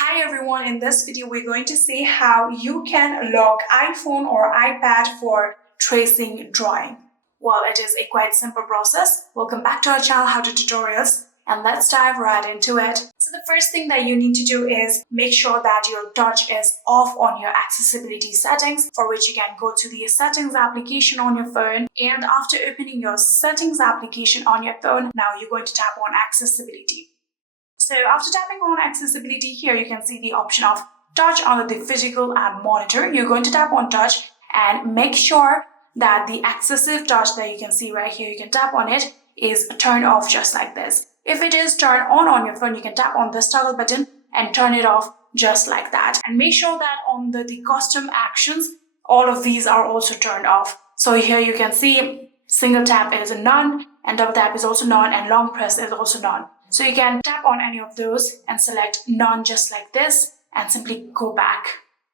Hi everyone, in this video we're going to see how you can lock iPhone or iPad for tracing drawing. Well, it is a quite simple process. Welcome back to our channel, How to Tutorials, and let's dive right into it. So the first thing that you need to do is make sure that your touch is off on your accessibility settings, for which you can go to the settings application on your phone, and after opening your settings application on your phone, now you're going to tap on accessibility. So after tapping on accessibility here, you can see the option of touch under the physical and monitor. You're going to tap on touch and make sure that the excessive touch that you can see right here, you can tap on it, is turned off just like this. If it is turned on your phone, you can tap on this toggle button and turn it off just like that. And make sure that on the custom actions, all of these are also turned off. So here you can see single tap is a none, and double tap is also none, and long press is also none. So you can tap on any of those and select none just like this and simply go back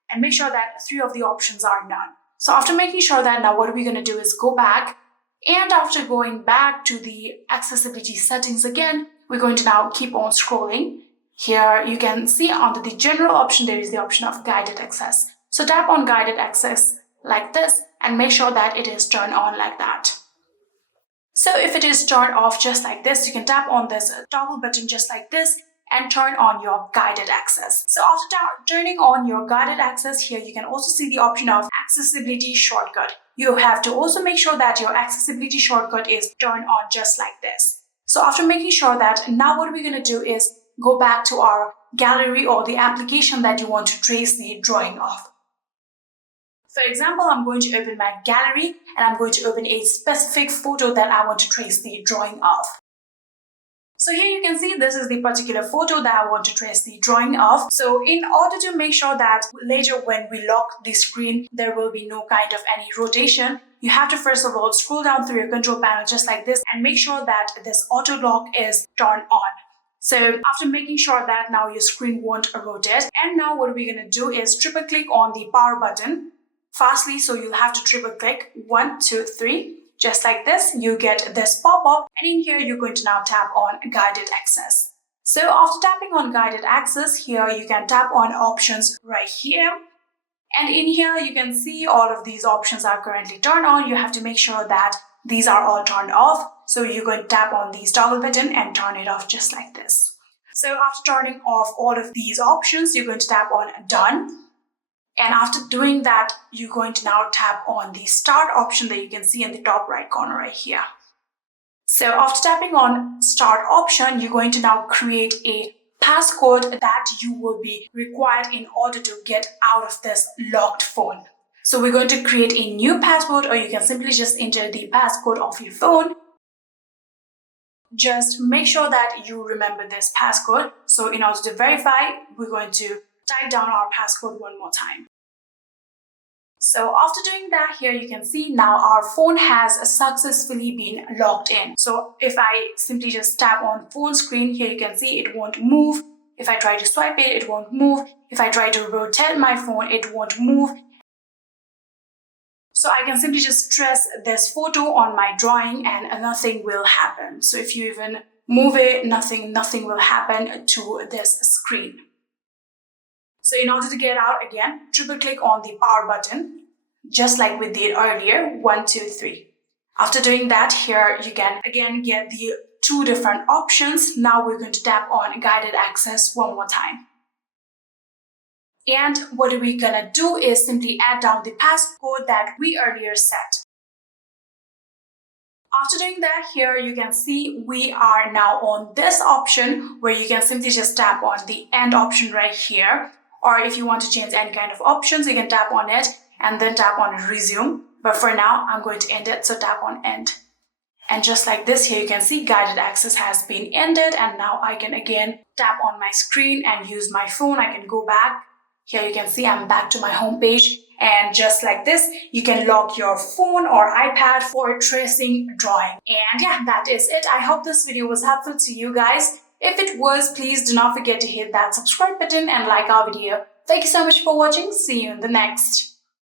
and make sure that 3 of the options are none. So after making sure that, now what we're going to do is go back, and after going back to the accessibility settings again, we're going to now keep on scrolling. Here you can see under the general option there is the option of guided access. So tap on guided access like this and make sure that it is turned on like that. So if it is turned off just like this, you can tap on this toggle button just like this and turn on your guided access. So after turning on your guided access, here you can also see the option of accessibility shortcut. You have to also make sure that your accessibility shortcut is turned on just like this. So after making sure that, now what we're going to do is go back to our gallery or the application that you want to trace the drawing of. For example, I'm going to open my gallery and I'm going to open a specific photo that I want to trace the drawing of. So here you can see this is the particular photo that I want to trace the drawing of. So in order to make sure that later when we lock the screen, there will be no kind of any rotation, you have to first of all scroll down through your control panel just like this and make sure that this auto lock is turned on. So after making sure that, now your screen won't rotate. And now what we're going to do is triple click on the power button fastly, so you'll have to triple click 1, 2, 3, just like this. You get this pop-up, and in here you're going to now tap on guided access. So after tapping on guided access, here you can tap on options right here, and in here you can see all of these options are currently turned on. You have to make sure that these are all turned off, so you're going to tap on these toggle button and turn it off just like this. So after turning off all of these options, you're going to tap on done. And after doing that, you're going to now tap on the start option that you can see in the top right corner right here. So after tapping on start option, you're going to now create a passcode that you will be required in order to get out of this locked phone. So we're going to create a new password, or you can simply just enter the passcode of your phone. Just make sure that you remember this passcode. So in order to verify, we're going to type down our passcode one more time. So after doing that, here you can see now our phone has successfully been logged in. So if I simply just tap on phone screen, here you can see it won't move. If I try to swipe it, it won't move. If I try to rotate my phone, it won't move. So I can simply just trace this photo on my drawing and nothing will happen. So if you even move it, nothing will happen to this screen. So in order to get out again, triple click on the power button, just like we did earlier, 1, 2, 3. After doing that, here you can again get the 2 different options. Now we're going to tap on guided access one more time. And what we're gonna do is simply add down the passcode that we earlier set. After doing that, here you can see we are now on this option where you can simply just tap on the end option right here. Or if you want to change any kind of options, you can tap on it and then tap on resume. But for now, I'm going to end it, so tap on end. And just like this, here you can see guided access has been ended, and now I can again tap on my screen and use my phone. I can go back. Here you can see I'm back to my home page. And just like this, you can lock your phone or iPad for tracing drawing. And yeah, that is it. I hope this video was helpful to you guys. If it was, please do not forget to hit that subscribe button and like our video. Thank you so much for watching. See you in the next.